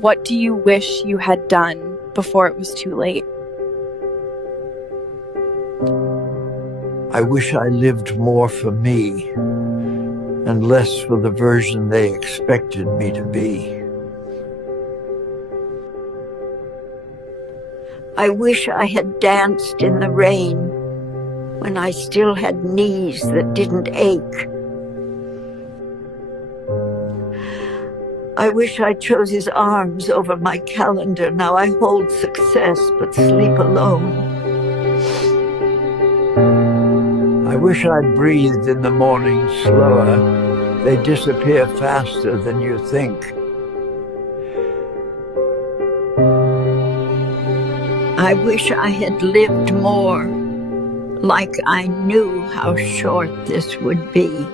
What do you wish you had done before it was too late? I wish I lived more for me and less for the version they expected me to be. I wish I had danced in the rain when I still had knees that didn't ache. I wish I chose his arms over my calendar. Now I hold success but sleep alone. I wish I'd breathed in the morning slower. They disappear faster than you think. I wish I had lived more, like I knew how short this would be.